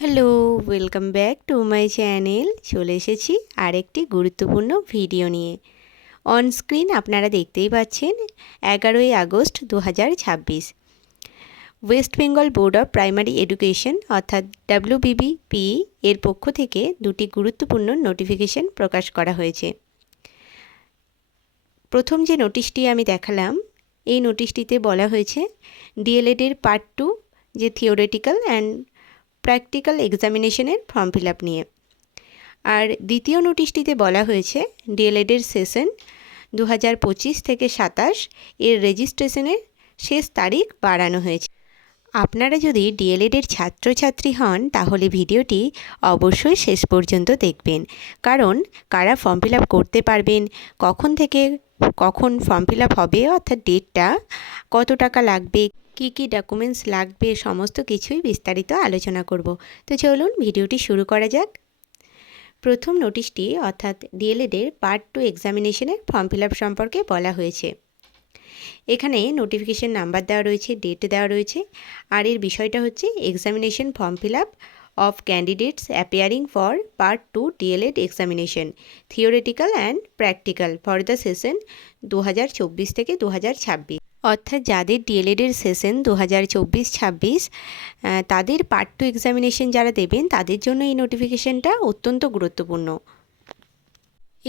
Hello, welcome back to my channel. চলে এসেছি আরেকটি গুরুত্বপূর্ণ ভিডিও নিয়ে। অন স্ক্রিন আপনারা দেখতেই পাচ্ছেন 11ই August 2026 West Bengal Board of Primary Education অর্থাৎ WBBP এর পক্ষ থেকে দুটি গুরুত্বপূর্ণ নোটিফিকেশন প্রকাশ করা হয়েছে। প্রথম যে নোটিশটি আমি দেখালাম, এই নোটিশটিতে বলা হয়েছে ডিএলএডের পার্ট 2 যে থিওরিটিক্যাল অ্যান্ড প্র্যাকটিক্যাল এক্সামিনেশনের ফর্ম ফিল আপ নিয়ে। আর দ্বিতীয় নোটিশটিতে বলা হয়েছে ডিএলএডের সেশন 2025 থেকে 27 এর রেজিস্ট্রেশনের শেষ তারিখ বাড়ানো হয়েছে। আপনারা যদি ডিএলএডের ছাত্রছাত্রী হন তাহলে ভিডিওটি অবশ্যই শেষ পর্যন্ত দেখবেন, কারণ কারা ফর্ম ফিল আপ করতে পারবেন, কখন থেকে কখন ফর্ম ফিল আপ হবে অর্থাৎ ডেটটা, কত টাকা লাগবে, কি কি ডকুমেন্টস লাগবে, সমস্ত কিছুই বিস্তারিত আলোচনা করব। তো চলুন ভিডিওটি শুরু করা যাক। প্রথম নোটিশটি অর্থাৎ ডিএলএডের পার্ট 2 এক্সামিনেশনের ফর্ম ফিল আপ সম্পর্কে বলা হয়েছে। এখানে নোটিফিকেশন নাম্বার দেওয়া রয়েছে, ডেট দেওয়া রয়েছে, আর এর বিষয়টা হচ্ছে examination form fill up of candidates appearing for Part 2 DLED examination, theoretical and practical for the session 2024 থেকে 2026। অর্থাৎ যাদের ডিএলএডের সেশন 2024-26 তাদের পার্ট 2 এক্সামিনেশন যারা দেবেন তাদের জন্য এই নোটিফিকেশনটা অত্যন্ত গুরুত্বপূর্ণ।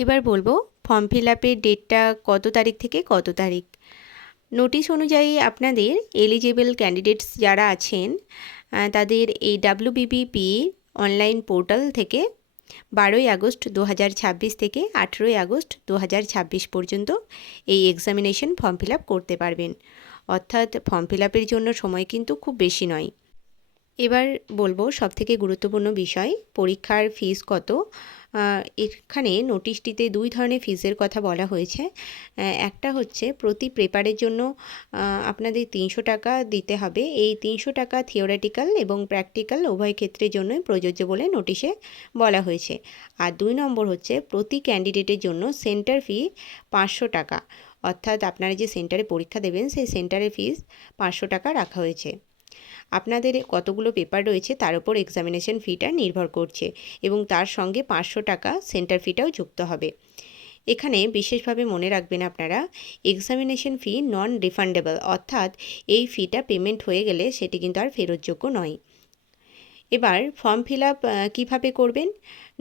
এবার বলবো ফর্ম ফিল আপের ডেটটা কত তারিখ থেকে কত তারিখ। নোটিশ অনুযায়ী আপনাদের এলিজিবল ক্যান্ডিডেটস যারা আছেন তাদের এই WBBP অনলাইন পোর্টাল থেকে 12ই আগস্ট 2026 থেকে 18ই আগস্ট 2026 পর্যন্ত এই এক্সামিনেশন ফর্ম ফিল আপ করতে পারবেন। অর্থাৎ ফর্ম ফিল আপের জন্য সময় কিন্তু খুব বেশি নয়। এবার বলবো সবথেকে গুরুত্বপূর্ণ বিষয়, পরীক্ষার ফিস কত। এখানে নোটিশটিতে দুই ধরনের ফিসের কথা বলা হয়েছে। একটা হচ্ছে প্রতি পেপারের জন্য আপনাদের 300 টাকা দিতে হবে। এই 300 টাকা থিওরিটিক্যাল এবং প্র্যাকটিক্যাল উভয় ক্ষেত্রের জন্যই প্রযোজ্য বলে নোটিশে বলা হয়েছে। আর 2 নম্বর হচ্ছে প্রতি ক্যান্ডিডেটের জন্য সেন্টার ফি 500 টাকা। অর্থাৎ আপনারা যে সেন্টারে পরীক্ষা দেবেন সেই সেন্টারের ফিস 500 টাকা রাখা হয়েছে। আপনাদের কতগুলো পেপার রয়েছে তার উপর এক্সামিনেশন ফিটা নির্ভর করছে এবং তার সঙ্গে 500 টাকা সেন্টার ফিটাও যুক্ত হবে। এখানে বিশেষভাবে মনে রাখবেন আপনারা, এক্সামিনেশন ফি নন রিফান্ডেবল, অর্থাৎ এই ফিটা পেমেন্ট হয়ে গেলে সেটি কিন্তু আর ফেরতযোগ্য নয়। এবার ফর্ম ফিল আপ কীভাবে করবেন,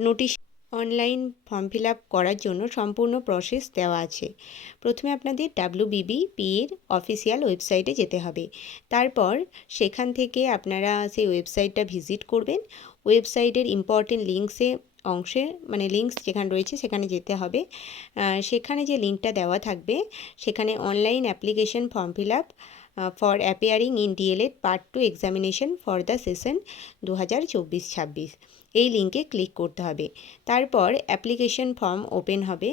notice online form fill up করার জন্য সম্পূর্ণ প্রসেস দেওয়া আছে। প্রথমে আপনাদের WBBP-র অফিসিয়াল ওয়েবসাইটে যেতে হবে। তারপর সেখান থেকে আপনারা সেই ওয়েবসাইটটা ভিজিট করবেন। ওয়েবসাইটের ইম্পর্টেন্ট অংশে মানে লিঙ্কস যেখানে রয়েছে সেখানে যেতে হবে। সেখানে যে লিঙ্কটা দেওয়া থাকবে সেখানে online application form fill up for appearing in DElEd part 2 examination for the session 2024-26 এই লিঙ্কে ক্লিক করতে হবে। তারপর অ্যাপ্লিকেশন ফর্ম ওপেন হবে।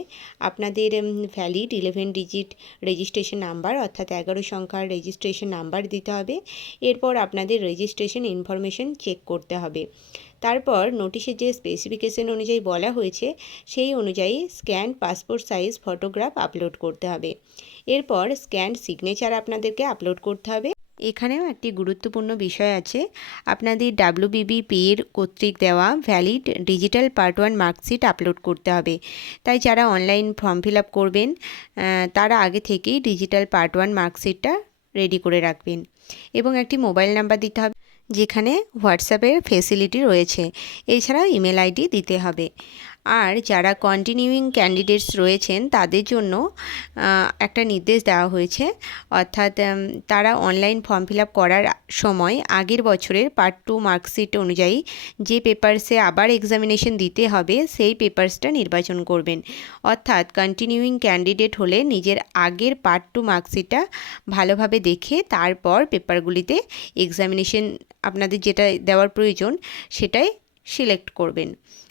আপনাদের ভ্যালিড 11 ডিজিট রেজিস্ট্রেশন নাম্বার অর্থাৎ 11 সংখ্যার রেজিস্ট্রেশন নাম্বার দিতে হবে। এরপর আপনাদের রেজিস্ট্রেশন ইনফরমেশন চেক করতে হবে। তারপর নোটিশের যে স্পেসিফিকেশন অনুযায়ী বলা হয়েছে সেই অনুযায়ী scan passport size photograph upload করতে হবে। এরপর স্ক্যান সিগনেচার আপনাদেরকে আপলোড করতে হবে। এখানেও একটি গুরুত্বপূর্ণ বিষয় আছে, আপনাদের WBBP-র কর্তৃক দেওয়া valid digital part 1 marksheet upload করতে হবে। তাই যারা অনলাইন ফর্ম ফিল আপ করবেন তারা আগে থেকেই ডিজিটাল পার্ট 1 মার্কশিটটা রেডি করে রাখবেন এবং একটি মোবাইল নাম্বার দিতে হবে যেখানে হোয়াটসঅ্যাপের ফেসিলিটি রয়েছে। এছাড়াও ইমেল আইডি দিতে হবে। আর যারা কন্টিনিউইং ক্যান্ডিডেটস রয়েছেন তাদের জন্য একটা নির্দেশ দেওয়া হয়েছে, অর্থাৎ তারা অনলাইন ফর্ম ফিল আপ করার সময় আগের বছরের পার্ট 2 মার্কশিট অনুযায়ী যে পেপারসে আবার এক্সামিনেশন দিতে হবে সেই পেপারসটা নির্বাচন করবেন। অর্থাৎ কন্টিনিউইং ক্যান্ডিডেট হলে নিজের আগের পার্ট 2 মার্কশিটটা ভালোভাবে দেখে তারপর পেপারগুলিতে এক্সামিনেশন আপনাদের যেটা দেওয়ার প্রয়োজন সেটাই সিলেক্ট করবেন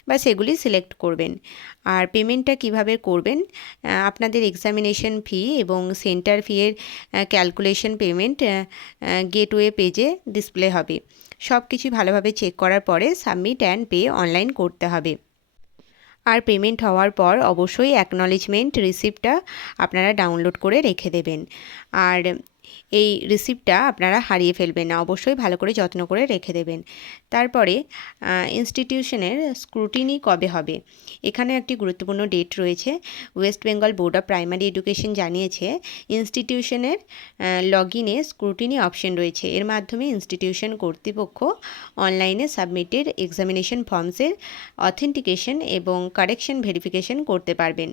বা সেগুলি সিলেক্ট করবেন। আর পেমেন্টটা কিভাবে করবেন, আপনাদের এক্সামিনেশন ফি এবং সেন্টার ফিয়ের ক্যালকুলেশন পেমেন্ট গেটওয়ে পেজে ডিসপ্লে হবে। সব কিছু ভালোভাবে চেক করার পরে সাবমিট অ্যান্ড পে অনলাইন করতে হবে। আর পেমেন্ট হওয়ার পর অবশ্যই অ্যাকনলেজমেন্ট রিসিপ্টটা আপনারা ডাউনলোড করে রেখে দেবেন। আর এই রিসিপ্টটা আপনারা হারিয়ে ফেলবেন না, অবশ্যই ভালো করে যত্ন করে রেখে দেবেন। তারপরে ইনস্টিটিউশনের স্ক্রুটিনি কবে হবে, এখানে একটি গুরুত্বপূর্ণ ডেট রয়েছে। West Bengal Board of Primary education জানিয়েছে ইনস্টিটিউশনের লগইনে স্ক্রুটিনি অপশন রয়েছে। এর মাধ্যমে ইনস্টিটিউশন কর্তৃপক্ষ অনলাইনে সাবমিটেড এক্সামিনেশন ফর্মসের অথেন্টিকেশন এবং কারেকশন ভেরিফিকেশন করতে পারবেন।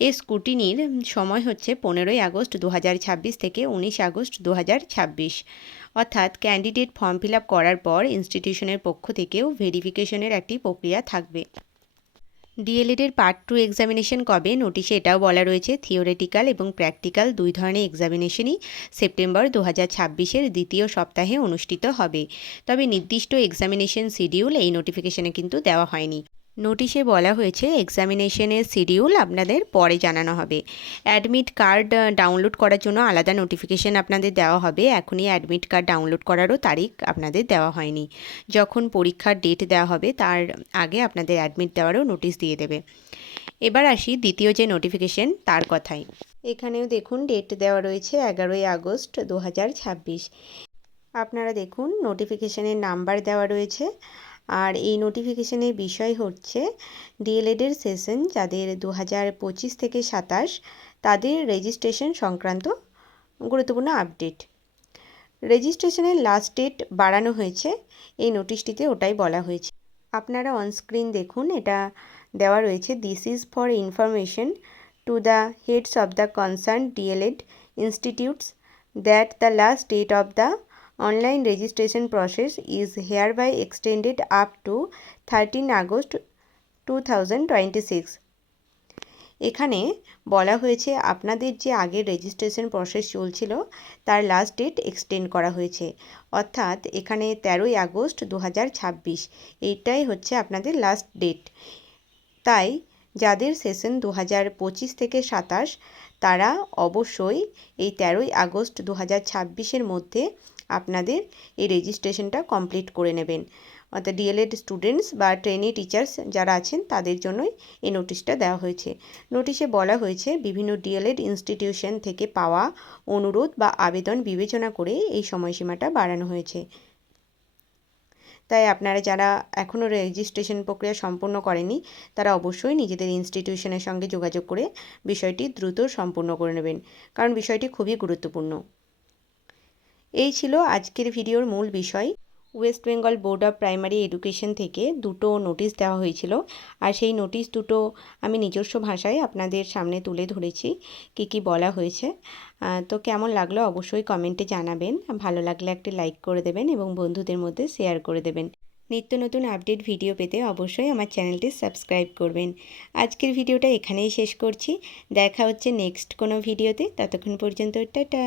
এই স্ক্রুটিনির সময় হচ্ছে 15ই আগস্ট 2026 থেকে 19 আগস্ট 2026, অর্থাৎ ক্যান্ডিডেট ফর্ম ফিল আপ করার পর ইনস্টিটিউশনের পক্ষ থেকেও ভেরিফিকেশনের একটি প্রক্রিয়া থাকবে। ডিএলএডের পার্ট 2 এক্সামিনেশন কবে, নোটিশে এটাও বলা রয়েছে থিওরিটিক্যাল এবং প্র্যাকটিক্যাল দুই ধরনের এক্সামিনেশনই সেপ্টেম্বর 2026-এর দ্বিতীয় সপ্তাহে অনুষ্ঠিত হবে। তবে নির্দিষ্ট এক্সামিনেশন শিডিউল এই নোটিফিকেশনে কিন্তু দেওয়া হয়নি। নোটিশে বলা হয়েছে এক্সামিনেশনের শিডিউল আপনাদের পরে জানানো হবে। অ্যাডমিট কার্ড ডাউনলোড করার জন্য আলাদা নোটিফিকেশন আপনাদের দেওয়া হবে। এখনই অ্যাডমিট কার্ড ডাউনলোড করারও তারিখ আপনাদের দেওয়া হয়নি। যখন পরীক্ষার ডেট দেওয়া হবে তার আগে আপনাদের অ্যাডমিট দেওয়ারও নোটিশ দিয়ে দেবে। এবার আসি দ্বিতীয় যে নোটিফিকেশন তার কথাই। এখানেও দেখুন ডেট দেওয়া রয়েছে 11ই আগস্ট 2026। আপনারা দেখুন নোটিফিকেশনের নাম্বার দেওয়া রয়েছে। আর এই নোটিফিকেশনের বিষয় হচ্ছে ডিএলএডের সেশন যাদের 2025 থেকে 27 তাদের রেজিস্ট্রেশন সংক্রান্ত গুরুত্বপূর্ণ আপডেট। রেজিস্ট্রেশনের লাস্ট ডেট বাড়ানো হয়েছে, এই নোটিশটিতে ওটাই বলা হয়েছে। আপনারা অনস্ক্রিন দেখুন, এটা দেওয়া রয়েছে this is for information to the heads of the concern DElEd institutes that the last date of the online registration process is hereby extended up to 13 August 2026। এখানে বলা হয়েছে আপনাদের যে আগের রেজিস্ট্রেশন প্রসেস চলছিল তার লাস্ট ডেট এক্সটেন্ড করা হয়েছে, অর্থাৎ এখানে 13ই আগস্ট 2026 এইটাই হচ্ছে আপনাদের লাস্ট ডেট। তাই যাদের সেশন 2025 থেকে 27 তারা অবশ্যই এই 13ই আগস্ট 2026-এর মধ্যে আপনাদের এই রেজিস্ট্রেশনটা কমপ্লিট করে নেবেন। অর্থাৎ ডিএলএড স্টুডেন্টস বা ট্রেনি টিচার্স যারা আছেন তাদের জন্যই এই নোটিশটা দেওয়া হয়েছে। নোটিশে বলা হয়েছে বিভিন্ন ডিএলএড ইনস্টিটিউশন থেকে পাওয়া অনুরোধ বা আবেদন বিবেচনা করে এই সময়সীমাটা বাড়ানো হয়েছে। তাই আপনারা যারা এখনও রেজিস্ট্রেশন প্রক্রিয়া সম্পূর্ণ করেনি তারা অবশ্যই নিজেদের ইনস্টিটিউশনের সঙ্গে যোগাযোগ করে বিষয়টি দ্রুত সম্পূর্ণ করে নেবেন, কারণ বিষয়টি খুবই গুরুত্বপূর্ণ। এই ছিল আজকের ভিডিওর মূল বিষয়। West Bengal Board of Primary education থেকে দুটো নোটিশ দেওয়া হয়েছিল, আর সেই নোটিশ দুটো আমি নিজস্ব ভাষায় আপনাদের সামনে তুলে ধরেছি কি বলা হয়েছে। তো কেমন লাগলো অবশ্যই কমেন্টে জানাবেন। ভালো লাগলে একটি লাইক করে দেবেন এবং বন্ধুদের মধ্যে শেয়ার করে দেবেন। নিত্য নতুন আপডেট ভিডিও পেতে অবশ্যই আমার চ্যানেলটি সাবস্ক্রাইব করবেন। আজকের ভিডিওটা এখানেই শেষ করছি, দেখা হচ্ছে নেক্সট কোনো ভিডিওতে। ততক্ষণ পর্যন্ত টাটা।